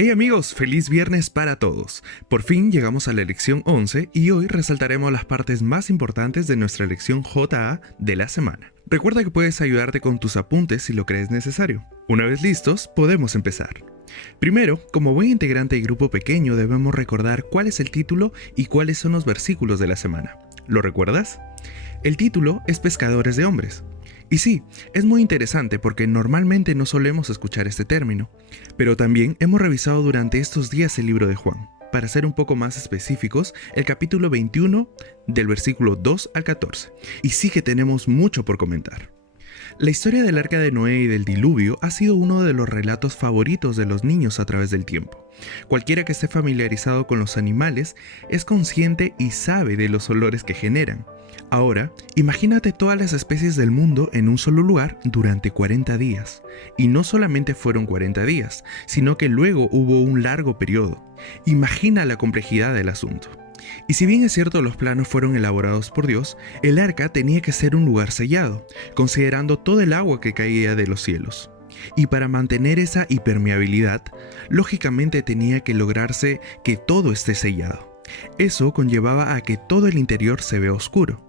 Hey amigos, feliz viernes para todos. Por fin llegamos a la lección 11 y hoy resaltaremos las partes más importantes de nuestra lección JA de la semana. Recuerda que puedes ayudarte con tus apuntes si lo crees necesario. Una vez listos, podemos empezar. Primero, como buen integrante y grupo pequeño debemos recordar cuál es el título y cuáles son los versículos de la semana. ¿Lo recuerdas? El título es Pescadores de Hombres. Y sí, es muy interesante porque normalmente no solemos escuchar este término, pero también hemos revisado durante estos días el libro de Juan. Para ser un poco más específicos, el capítulo 21 del versículo 2 al 14. Y sí que tenemos mucho por comentar. La historia del arca de Noé y del diluvio ha sido uno de los relatos favoritos de los niños a través del tiempo. Cualquiera que esté familiarizado con los animales es consciente y sabe de los olores que generan. Ahora, imagínate todas las especies del mundo en un solo lugar durante 40 días. Y no solamente fueron 40 días, sino que luego hubo un largo periodo. Imagina la complejidad del asunto. Y si bien es cierto los planos fueron elaborados por Dios, el arca tenía que ser un lugar sellado, considerando todo el agua que caía de los cielos. Y para mantener esa impermeabilidad, lógicamente tenía que lograrse que todo esté sellado. Eso conllevaba a que todo el interior se vea oscuro.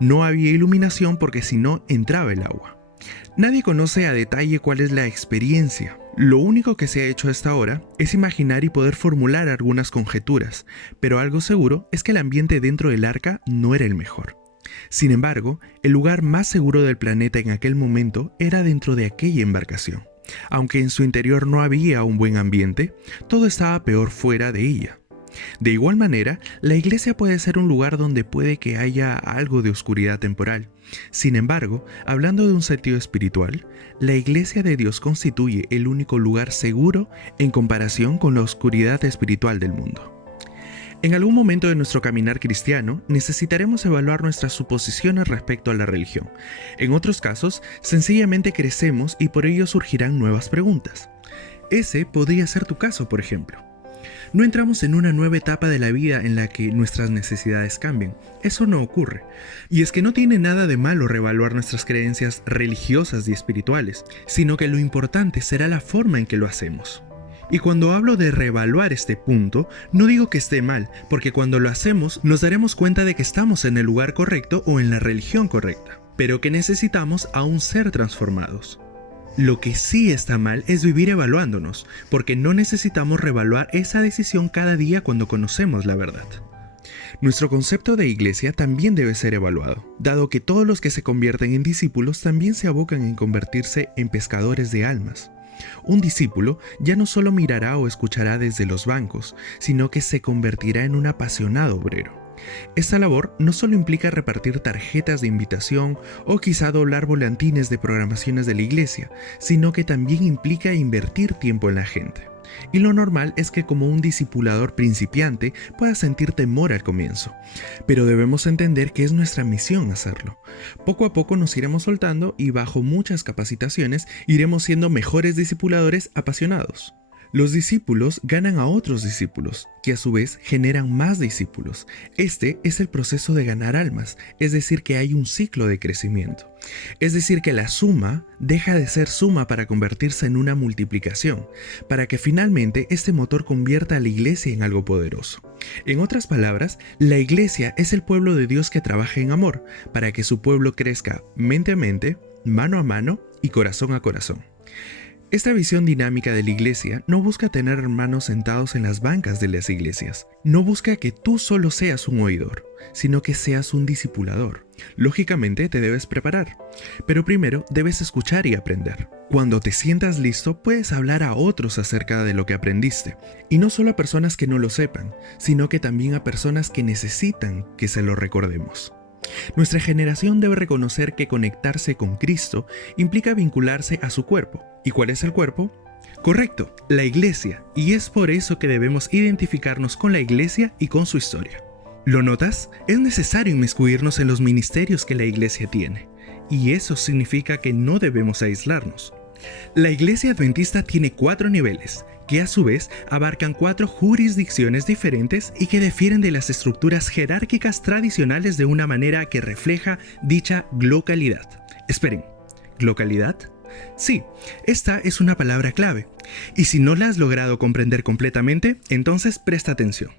No había iluminación porque si no entraba el agua. Nadie conoce a detalle cuál es la experiencia. Lo único que se ha hecho hasta ahora es imaginar y poder formular algunas conjeturas, pero algo seguro es que el ambiente dentro del arca no era el mejor. Sin embargo, el lugar más seguro del planeta en aquel momento era dentro de aquella embarcación. Aunque en su interior no había un buen ambiente, todo estaba peor fuera de ella. De igual manera, la iglesia puede ser un lugar donde puede que haya algo de oscuridad temporal. Sin embargo, hablando de un sentido espiritual, la iglesia de Dios constituye el único lugar seguro en comparación con la oscuridad espiritual del mundo. En algún momento de nuestro caminar cristiano, necesitaremos evaluar nuestras suposiciones respecto a la religión. En otros casos, sencillamente crecemos y por ello surgirán nuevas preguntas. Ese podría ser tu caso, por ejemplo. No entramos en una nueva etapa de la vida en la que nuestras necesidades cambian. Eso no ocurre. Y es que no tiene nada de malo reevaluar nuestras creencias religiosas y espirituales, sino que lo importante será la forma en que lo hacemos. Y cuando hablo de reevaluar este punto, no digo que esté mal, porque cuando lo hacemos nos daremos cuenta de que estamos en el lugar correcto o en la religión correcta, pero que necesitamos aún ser transformados. Lo que sí está mal es vivir evaluándonos, porque no necesitamos reevaluar esa decisión cada día cuando conocemos la verdad. Nuestro concepto de iglesia también debe ser evaluado, dado que todos los que se convierten en discípulos también se abocan en convertirse en pescadores de almas. Un discípulo ya no solo mirará o escuchará desde los bancos, sino que se convertirá en un apasionado obrero. Esta labor no solo implica repartir tarjetas de invitación o quizá doblar volantines de programaciones de la iglesia, sino que también implica invertir tiempo en la gente. Y lo normal es que como un discipulador principiante puedas sentir temor al comienzo, pero debemos entender que es nuestra misión hacerlo. Poco a poco nos iremos soltando y bajo muchas capacitaciones iremos siendo mejores discipuladores apasionados. Los discípulos ganan a otros discípulos, que a su vez generan más discípulos. Este es el proceso de ganar almas, es decir que hay un ciclo de crecimiento. Es decir que la suma deja de ser suma para convertirse en una multiplicación, para que finalmente este motor convierta a la iglesia en algo poderoso. En otras palabras, la iglesia es el pueblo de Dios que trabaja en amor, para que su pueblo crezca mente a mente, mano a mano y corazón a corazón. Esta visión dinámica de la iglesia no busca tener hermanos sentados en las bancas de las iglesias. No busca que tú solo seas un oidor, sino que seas un discipulador. Lógicamente te debes preparar, pero primero debes escuchar y aprender. Cuando te sientas listo, puedes hablar a otros acerca de lo que aprendiste. Y no solo a personas que no lo sepan, sino que también a personas que necesitan que se lo recordemos. Nuestra generación debe reconocer que conectarse con Cristo implica vincularse a su cuerpo. ¿Y cuál es el cuerpo? Correcto, la iglesia, y es por eso que debemos identificarnos con la iglesia y con su historia. ¿Lo notas? Es necesario inmiscuirnos en los ministerios que la iglesia tiene, y eso significa que no debemos aislarnos. La iglesia adventista tiene 4 niveles, que a su vez abarcan 4 jurisdicciones diferentes y que difieren de las estructuras jerárquicas tradicionales de una manera que refleja dicha localidad. Esperen, ¿localidad? Sí, esta es una palabra clave. Y si no la has logrado comprender completamente, entonces presta atención.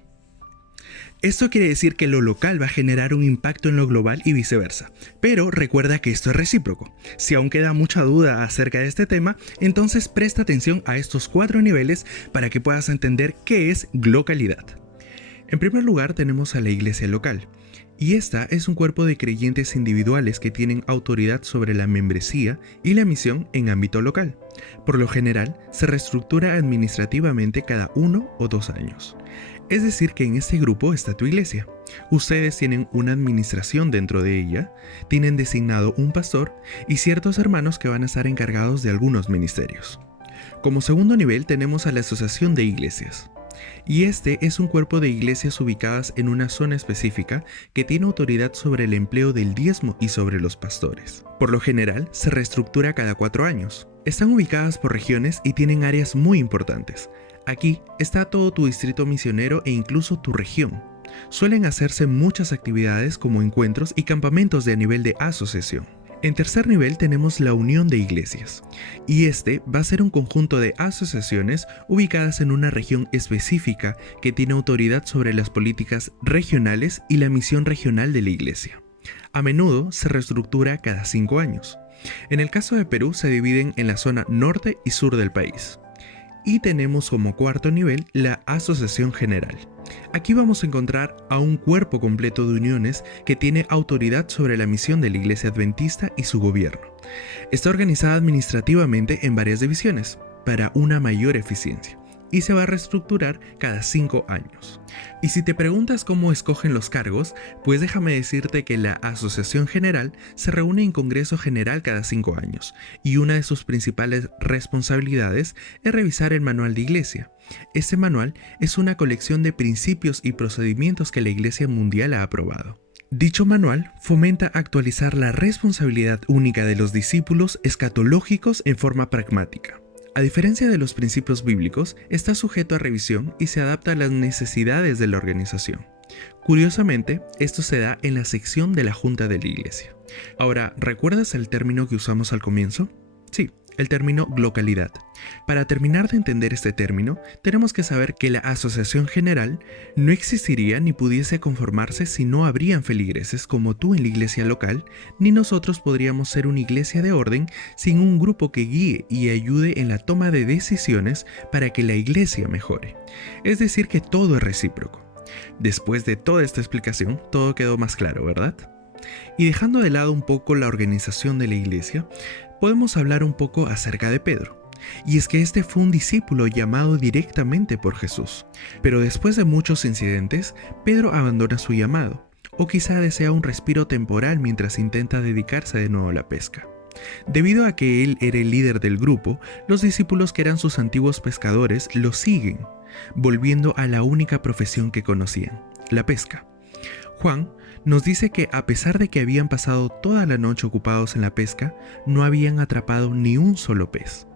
Esto quiere decir que lo local va a generar un impacto en lo global y viceversa. Pero recuerda que esto es recíproco. Si aún queda mucha duda acerca de este tema, entonces presta atención a estos 4 niveles para que puedas entender qué es localidad. En primer lugar tenemos a la iglesia local. Y esta es un cuerpo de creyentes individuales que tienen autoridad sobre la membresía y la misión en ámbito local. Por lo general, se reestructura administrativamente cada 1 o 2 años. Es decir que en este grupo está tu iglesia. Ustedes tienen una administración dentro de ella, tienen designado un pastor y ciertos hermanos que van a estar encargados de algunos ministerios. Como segundo nivel tenemos a la asociación de iglesias. Y este es un cuerpo de iglesias ubicadas en una zona específica que tiene autoridad sobre el empleo del diezmo y sobre los pastores. Por lo general, se reestructura cada 4 años. Están ubicadas por regiones y tienen áreas muy importantes. Aquí está todo tu distrito misionero e incluso tu región. Suelen hacerse muchas actividades como encuentros y campamentos de a nivel de asociación. En tercer nivel tenemos la unión de iglesias, y este va a ser un conjunto de asociaciones ubicadas en una región específica que tiene autoridad sobre las políticas regionales y la misión regional de la iglesia. A menudo se reestructura cada 5 años. En el caso de Perú se dividen en la zona norte y sur del país. Y tenemos como cuarto nivel la Asociación General. Aquí vamos a encontrar a un cuerpo completo de uniones que tiene autoridad sobre la misión de la Iglesia Adventista y su gobierno. Está organizada administrativamente en varias divisiones para una mayor eficiencia y se va a reestructurar cada 5 años. Y si te preguntas cómo escogen los cargos, pues déjame decirte que la Asociación General se reúne en Congreso General cada 5 años y una de sus principales responsabilidades es revisar el manual de iglesia. Este manual es una colección de principios y procedimientos que la Iglesia Mundial ha aprobado. Dicho manual fomenta actualizar la responsabilidad única de los discípulos escatológicos en forma pragmática. A diferencia de los principios bíblicos, está sujeto a revisión y se adapta a las necesidades de la organización. Curiosamente, esto se da en la sección de la Junta de la Iglesia. Ahora, ¿recuerdas el término que usamos al comienzo? Sí, el término localidad. Para terminar de entender este término, tenemos que saber que la Asociación General no existiría ni pudiese conformarse si no habrían feligreses como tú en la iglesia local, ni nosotros podríamos ser una iglesia de orden sin un grupo que guíe y ayude en la toma de decisiones para que la iglesia mejore. Es decir que todo es recíproco. Después de toda esta explicación, todo quedó más claro, ¿verdad? Y dejando de lado un poco la organización de la iglesia, podemos hablar un poco acerca de Pedro. Y es que este fue un discípulo llamado directamente por Jesús. Pero después de muchos incidentes, Pedro abandona su llamado, o quizá desea un respiro temporal mientras intenta dedicarse de nuevo a la pesca. Debido a que él era el líder del grupo, los discípulos que eran sus antiguos pescadores lo siguen, volviendo a la única profesión que conocían, la pesca. Juan nos dice que a pesar de que habían pasado toda la noche ocupados en la pesca, no habían atrapado ni un solo pez.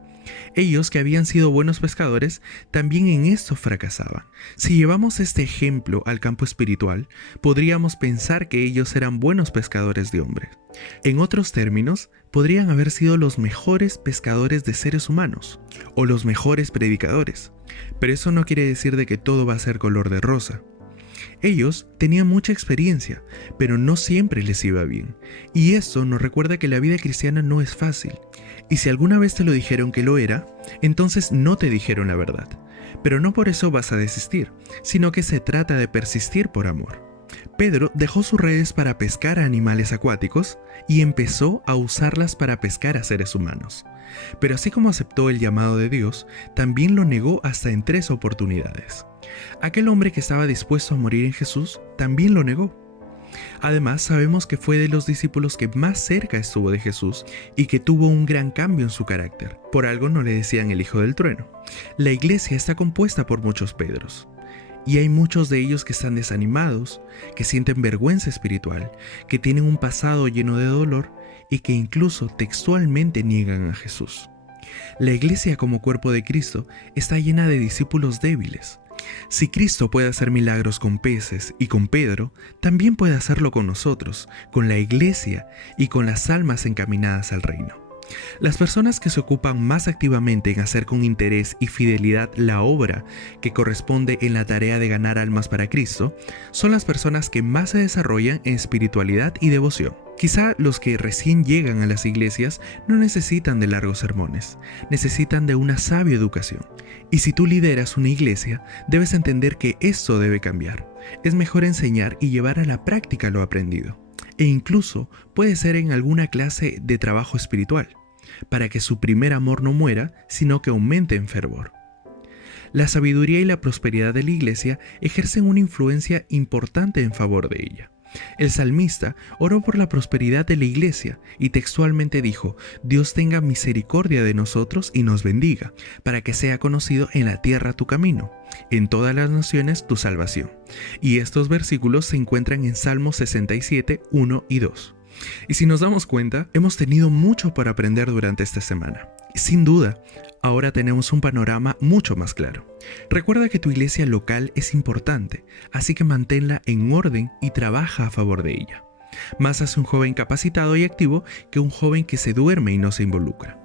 Ellos, que habían sido buenos pescadores, también en esto fracasaban. Si llevamos este ejemplo al campo espiritual, podríamos pensar que ellos eran buenos pescadores de hombres. En otros términos, podrían haber sido los mejores pescadores de seres humanos, o los mejores predicadores. Pero eso no quiere decir de que todo va a ser color de rosa. Ellos tenían mucha experiencia, pero no siempre les iba bien. Y esto nos recuerda que la vida cristiana no es fácil. Y si alguna vez te lo dijeron que lo era, entonces no te dijeron la verdad. Pero no por eso vas a desistir, sino que se trata de persistir por amor. Pedro dejó sus redes para pescar a animales acuáticos y empezó a usarlas para pescar a seres humanos. Pero así como aceptó el llamado de Dios, también lo negó hasta en 3 oportunidades. Aquel hombre que estaba dispuesto a morir en Jesús también lo negó. Además, sabemos que fue de los discípulos que más cerca estuvo de Jesús y que tuvo un gran cambio en su carácter. Por algo no le decían el hijo del trueno. La iglesia está compuesta por muchos Pedros. Y hay muchos de ellos que están desanimados, que sienten vergüenza espiritual, que tienen un pasado lleno de dolor y que incluso textualmente niegan a Jesús. La iglesia como cuerpo de Cristo está llena de discípulos débiles. Si Cristo puede hacer milagros con peces y con Pedro, también puede hacerlo con nosotros, con la iglesia y con las almas encaminadas al reino. Las personas que se ocupan más activamente en hacer con interés y fidelidad la obra que corresponde en la tarea de ganar almas para Cristo son las personas que más se desarrollan en espiritualidad y devoción. Quizá los que recién llegan a las iglesias no necesitan de largos sermones, necesitan de una sabia educación. Y si tú lideras una iglesia, debes entender que esto debe cambiar. Es mejor enseñar y llevar a la práctica lo aprendido. E incluso puede ser en alguna clase de trabajo espiritual, para que su primer amor no muera, sino que aumente en fervor. La sabiduría y la prosperidad de la iglesia ejercen una influencia importante en favor de ella. El salmista oró por la prosperidad de la iglesia y textualmente dijo: Dios tenga misericordia de nosotros y nos bendiga, para que sea conocido en la tierra tu camino, en todas las naciones tu salvación. Y estos versículos se encuentran en Salmos 67, 1 y 2. Y si nos damos cuenta, hemos tenido mucho por aprender durante esta semana. Sin duda, ahora tenemos un panorama mucho más claro. Recuerda que tu iglesia local es importante, así que manténla en orden y trabaja a favor de ella. Más hace un joven capacitado y activo que un joven que se duerme y no se involucra.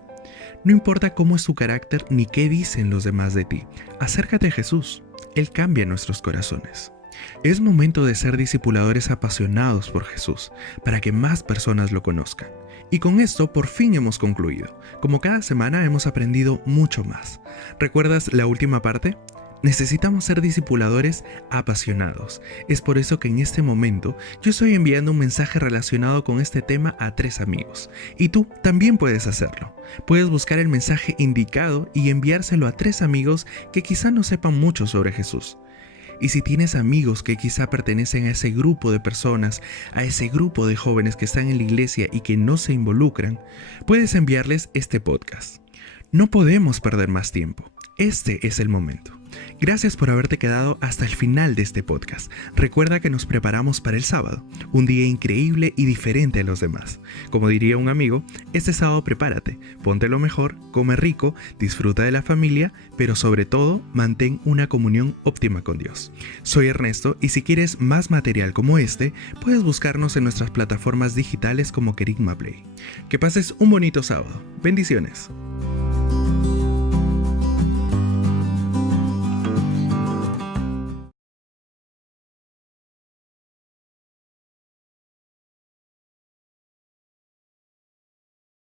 No importa cómo es tu carácter ni qué dicen los demás de ti, acércate a Jesús. Él cambia nuestros corazones. Es momento de ser discipuladores apasionados por Jesús, para que más personas lo conozcan. Y con esto por fin hemos concluido. Como cada semana hemos aprendido mucho más. ¿Recuerdas la última parte? Necesitamos ser discipuladores apasionados. Es por eso que en este momento yo estoy enviando un mensaje relacionado con este tema a 3 amigos. Y tú también puedes hacerlo. Puedes buscar el mensaje indicado y enviárselo a 3 amigos que quizá no sepan mucho sobre Jesús. Y si tienes amigos que quizá pertenecen a ese grupo de personas, a ese grupo de jóvenes que están en la iglesia y que no se involucran, puedes enviarles este podcast. No podemos perder más tiempo. Este es el momento. Gracias por haberte quedado hasta el final de este podcast. Recuerda que nos preparamos para el sábado, un día increíble y diferente a los demás. Como diría un amigo, este sábado prepárate, ponte lo mejor, come rico, disfruta de la familia, pero sobre todo mantén una comunión óptima con Dios. Soy Ernesto y si quieres más material como este, puedes buscarnos en nuestras plataformas digitales como Kerigma Play. Que pases un bonito sábado. Bendiciones.